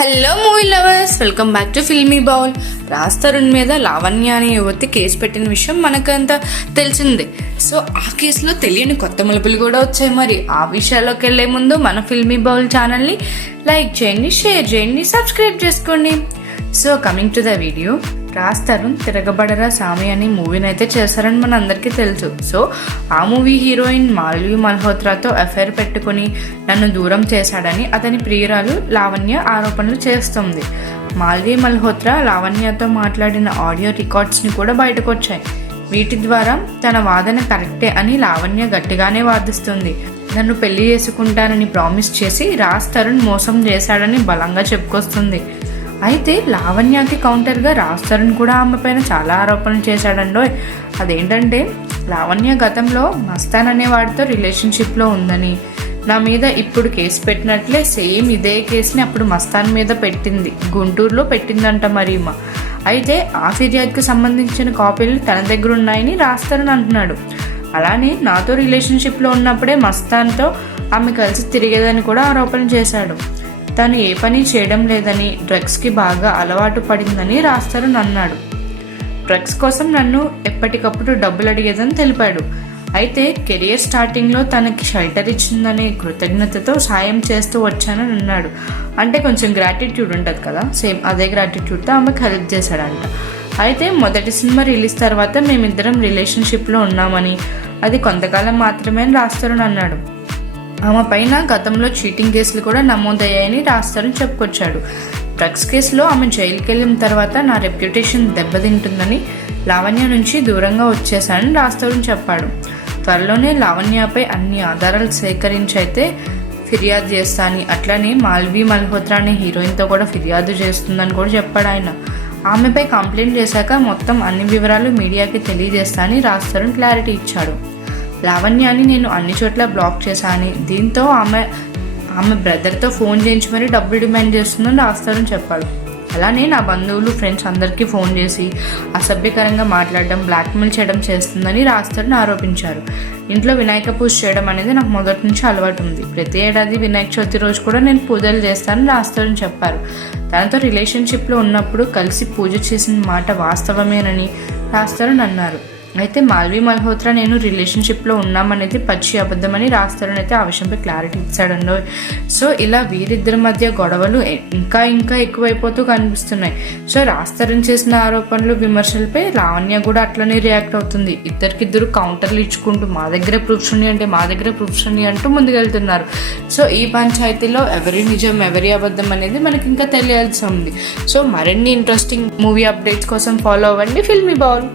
Hello movie lovers, welcome back to filmy bowl. Raj Tarun మీద లావణ్య అనే యువతి కేసు పెట్టిన విషయం మనకంతా తెలిసిందే. సో ఆ కేసులో తెలియని కొత్త మలుపులు కూడా వచ్చాయి. మరి ఆ విషయాల్లోకి వెళ్లే ముందు మన ఫిల్మీ బౌల్ ఛానల్ని లైక్ చేయండి, షేర్ చేయండి, సబ్స్క్రైబ్ చేసుకోండి. So coming to the video, Raj Tarun Tiragabadara సామి అని మూవీని అయితే చేశారని మన అందరికీ తెలుసు. సో ఆ మూవీ హీరోయిన్ మాల్వి మల్హోత్రాతో అఫైర్ పెట్టుకుని నన్ను దూరం చేశాడని అతని ప్రియురాలు లావణ్య ఆరోపణలు చేస్తుంది. మాల్వి మల్హోత్రా లావణ్యతో మాట్లాడిన ఆడియో రికార్డ్స్ని కూడా బయటకు వచ్చాయి. వీటి ద్వారా తన వాదన కరెక్టే అని లావణ్య గట్టిగానే వాదిస్తుంది. నన్ను పెళ్లి చేసుకుంటానని ప్రామిస్ చేసి రాజ్ తరుణ్ మోసం చేశాడని బలంగా చెప్పుకొస్తుంది. అయితే లావణ్యకి కౌంటర్గా రాజ్ తరుణ్ కూడా ఆమె పైన చాలా ఆరోపణలు చేశాడండో. అదేంటంటే లావణ్య గతంలో మస్తాన్ అనే వాడితో రిలేషన్షిప్లో ఉందని, నా మీద ఇప్పుడు కేసు పెట్టినట్లే సేమ్ ఇదే కేసుని అప్పుడు మస్తాన్ మీద పెట్టింది, గుంటూరులో పెట్టిందంట మరీమా. అయితే ఆ ఫిర్యాదుకు సంబంధించిన కాపీలు తన దగ్గర ఉన్నాయని రాజ్ తరుణ్ అంటున్నాడు. అలానే నాతో రిలేషన్షిప్లో ఉన్నప్పుడే మస్తాన్తో ఆమె కలిసి తిరిగేదని కూడా ఆరోపణ చేశాడు. తను ఏ పని చేయడం లేదని, డ్రగ్స్కి బాగా అలవాటు పడిందని రాజ్ తరుణ్ అన్నాడు. డ్రగ్స్ కోసం నన్ను ఎప్పటికప్పుడు డబ్బులు అడిగేదని తెలిపాడు. అయితే కెరియర్ స్టార్టింగ్లో తనకి షెల్టర్ ఇచ్చిందనే కృతజ్ఞతతో సాయం చేస్తూ వచ్చానని అన్నాడు. అంటే కొంచెం గ్రాటిట్యూడ్ ఉంటుంది కదా, సేమ్ అదే గ్రాటిట్యూడ్తో ఆమెకు హెల్ప్ చేశాడంట. అయితే మొదటి సినిమా రిలీజ్ తర్వాత మేమిద్దరం రిలేషన్షిప్లో ఉన్నామని, అది కొంతకాలం మాత్రమే అని రాజ్ తరుణ్ అన్నాడు. ఆమె పైన గతంలో చీటింగ్ కేసులు కూడా నమోదయ్యాయని రాజ్ తరుణ్ చెప్పుకొచ్చాడు. డ్రగ్స్ కేసులో ఆమె జైలుకి వెళ్ళిన తర్వాత నా రెప్యుటేషన్ దెబ్బతింటుందని లావణ్య నుంచి దూరంగా వచ్చేశానని రాజ్ తరుణ్ చెప్పాడు. త్వరలోనే లావణ్యపై అన్ని ఆధారాలు సేకరించి అయితే ఫిర్యాదు చేస్తానని, అట్లనే మాల్వి మల్హోత్రా అనే హీరోయిన్తో కూడా ఫిర్యాదు చేస్తుందని కూడా చెప్పాడు ఆయన. ఆమెపై కంప్లైంట్ చేశాక మొత్తం అన్ని వివరాలు మీడియాకి తెలియజేస్తానని రాజ్ తరుణ్ క్లారిటీ ఇచ్చాడు. లావణ్యాని నేను అన్ని చోట్ల బ్లాక్ చేశానని, దీంతో ఆమె బ్రదర్తో ఫోన్ చేయించి మరీ డబ్బులు డిమాండ్ చేస్తుందని రాజ్ తరుణ్ చెప్పాడు. అలానే నా బంధువులు, ఫ్రెండ్స్ అందరికీ ఫోన్ చేసి అసభ్యకరంగా మాట్లాడడం, బ్లాక్మెయిల్ చేయడం చేస్తుందని రాజ్ తరుణ్ ఆరోపించారు. ఇంట్లో వినాయక పూజ చేయడం అనేది నాకు మొదటి నుంచి అలవాటు ఉంది. ప్రతి ఏడాది వినాయక చవితి రోజు కూడా నేను పూజలు చేస్తానని రాజ్ తరుణ్ చెప్పారు. తనతో రిలేషన్షిప్లో ఉన్నప్పుడు కలిసి పూజ చేసిన మాట వాస్తవమేనని రాజ్ తరుణ్ అన్నారు. అయితే మాల్వి మల్హోత్రా నేను రిలేషన్షిప్లో ఉన్నామనేది పచ్చి అబద్ధమని రాజ్ తరుణ్ అయితే ఆ విషయంపై క్లారిటీ ఇచ్చాడండో. సో ఇలా వీరిద్దరి మధ్య గొడవలు ఇంకా ఎక్కువైపోతూ కనిపిస్తున్నాయి. సో రాజ్ తరుణ్ చేసిన ఆరోపణలు, విమర్శలపై లావణ్య కూడా అట్లనే రియాక్ట్ అవుతుంది. ఇద్దరికిద్దరు కౌంటర్లు ఇచ్చుకుంటూ మా దగ్గర ప్రూఫ్స్ ఉన్నాయి అంటూ ముందుకెళ్తున్నారు. సో ఈ పంచాయతీలో ఎవరి నిజం ఎవరి అబద్ధం అనేది మనకి ఇంకా తెలియాల్సి ఉంది. సో మరిన్ని ఇంట్రెస్టింగ్ మూవీ అప్డేట్స్ కోసం ఫాలో అవ్వండి ఫిల్మీ బౌల్.